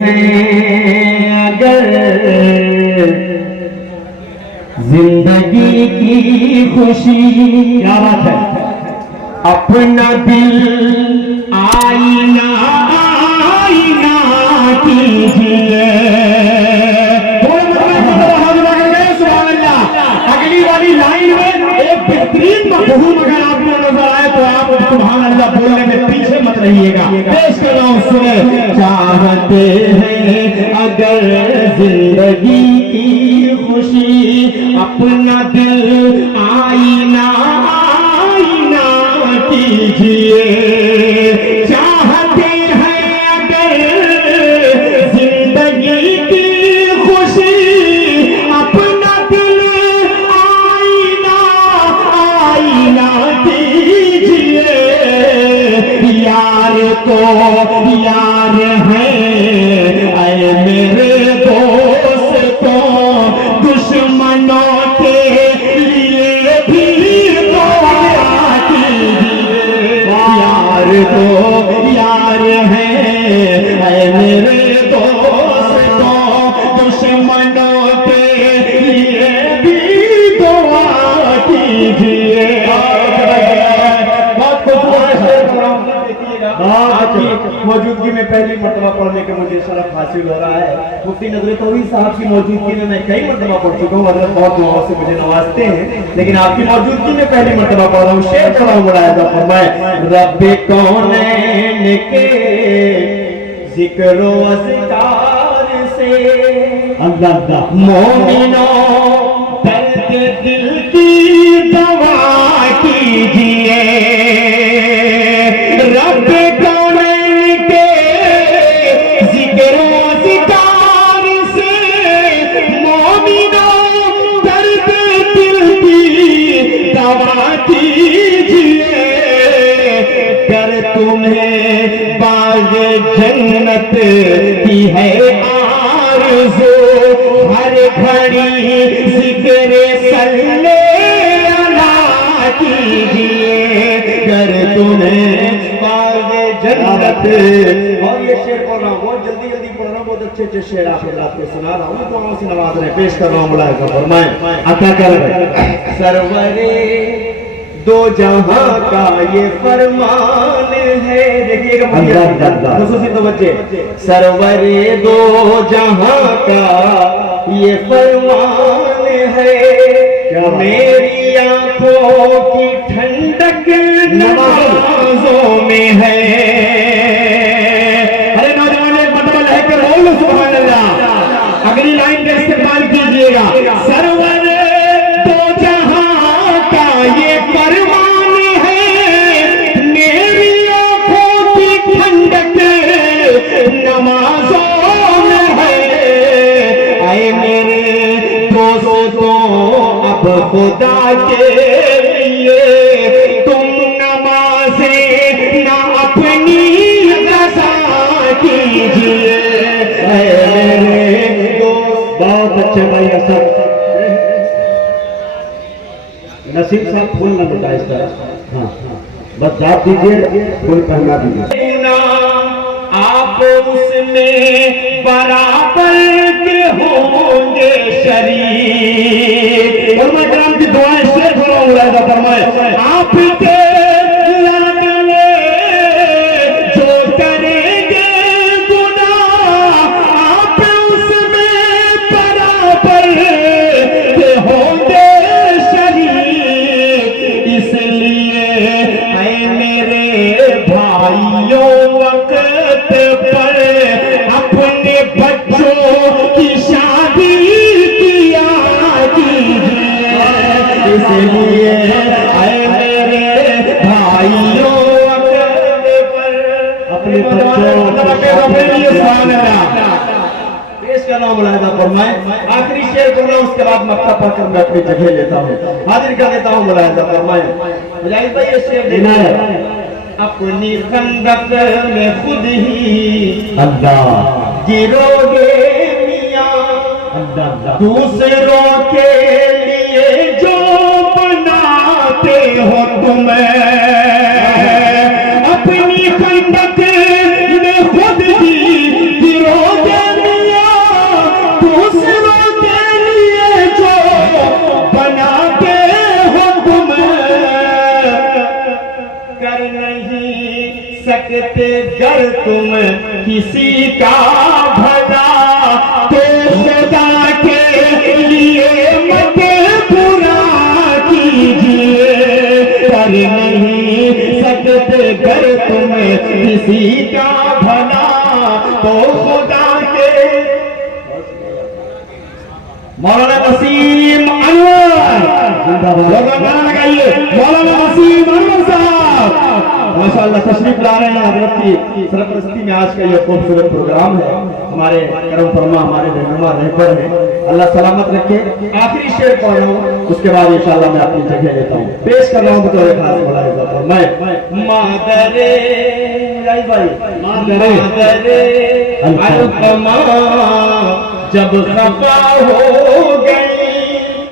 अगर जिंदगी की खुशी, क्या बात है, अपना दिल आईना आईना कीजिए। अगली वाली लाइन में एक बेहतरीन मफहूम अगर आपको नजर आए तो आप सुभान अल्लाह बोलने में पीछे मत रहिएगा। पेश कर रहा हूं, सुने। चाहते हैं अगर जिंदगी की खुशी, अपना दिल आईना आईना कीजिए। चाहते हैं अगर जिंदगी की खुशी, अपना दिल आईना आईना कीजिए। यार तो यार है, ऐ मेरे दोस्तों, दुश्मनों के लिए भी दुआ कीजिए। यार तो यार है, ऐ मेरे दोस्तों, दुश्मनों के लिए भी दुआ कीजिए। आपकी मौजूदगी में पहली मर्तबा पढ़ने का मुझे शरफ हासिल हो रहा है। मुफ्ती नजर तौहीद साहब की मौजूदगी में मैं कई मर्तबा पढ़ चुका हूँ, हज़रत बहुत दुआओं से मुझे नवाजते हैं, लेकिन आपकी मौजूदगी में पहली मर्तबा पढ़ रहा हूँ। शेर पढ़ा हूँ, मुलाहिज़ा फरमाए। रब्बे कौनैन के ज़िक्र व अस्कार से, अल्लाह मोमिनों दर्द दिल की दवा कीजिए। रब्बे कौनैन के ज़िक्र व अस्कार से, मोमिनों दर्द दिल की दवा कीजिए। कर तुम्हें बाग जन्नत की है आरज़ू, हर घड़ी ज़िक्र सल्ले अला कीजिए। कर तुम्हें बाग जन्नत। और ये शेर पढ़ रहा हूँ, बहुत जल्दी जल्दी पढ़ रहा हूँ, बहुत अच्छे अच्छे शेर आपको सुना रहा हूँ, दुआओं से नवाज रहे। पेश कर रहा हूँ, मुलाहिज़ा फरमाएं। आता कर सरवरे दो जहां का ये फरमान है। देखिएगा खुसूसी तवज्जो, सरवरे दो जहां का ये फरमान है। मेरी आंखों की ठंडक नमाज़ों में है। अरे नौजवान, एक मतलब लहकर बोलो सुभान अल्लाह। अगली लाइन का इस्तेमाल कीजिएगा। सरवर दो जहां का ये फरमान है, मेरी आंखों की ठंडक नमाज़ों में है। ऐ मेरे दोस्तों, अब खुदा के लिए तुम नमाज़ें ना अपनी क़ज़ा कीजिए। बहुत अच्छे भाई असद नसीब साहब, फूल न लुटाए इस तरह। हाँ, बस आप दीजिए, फूल पहना दीजिए। आप उसमें बराबर के होंगे शरीक। और मैं ग्राम की दुआएं शेर बोला हूँ, मुलाहिज़ा फरमाए। आपके लाडले जो करेंगे गुनाह, आप उसमें बराबर के होंगे शरीक। इसलिए ऐ मेरे भाइयों, वक्त पर अपने बच्चों की शादी किया कीजिए। इसलिए ऐ मेरे भाइयों, वक्त पर अपने बच्चों पेश कर रहा हूँ, मुलाहिज़ा फरमाएं। आखिरी शेर कर रहा हूँ, उसके बाद मक्ता पढ़कर मैं अपनी जगह लेता हूँ, हाजिर कर देता हूँ, मुलाहिज़ा फरमाएं। मुजाहिद भाई ये शेर देना है। अपनी खंदक में खुद ही अल्लाह गिरोगे मियां, दूसरों के लिए जो बनाते हो तुम्हें, अपनी खंदक में खुद ही गिरोगे कर तुम किसी का भला तो खुदा के लिए मत बुरा कीजिए। कर नहीं सकते कर तुम किसी का भला तो खुदा के। मौलाना वसीम अनवर लगाइए, मौलाना वसीम अनवर साहब माशाअल्लाह तशरीफ ला रहे हैं। हजरत की सरपरस्ती में आज का ये खूबसूरत प्रोग्राम है। हमारे करम फरमा हमारे रहनुमा रहबर हैं, अल्लाह सलामत रखे। आखिरी शेर पढ़ रहा हूँ, उसके बाद इंशाअल्लाह मैं अपनी जगह लेता हूँ। पेश कर रहा हूँ बतौर खास मैं मादरे अलकमा जब खफा हो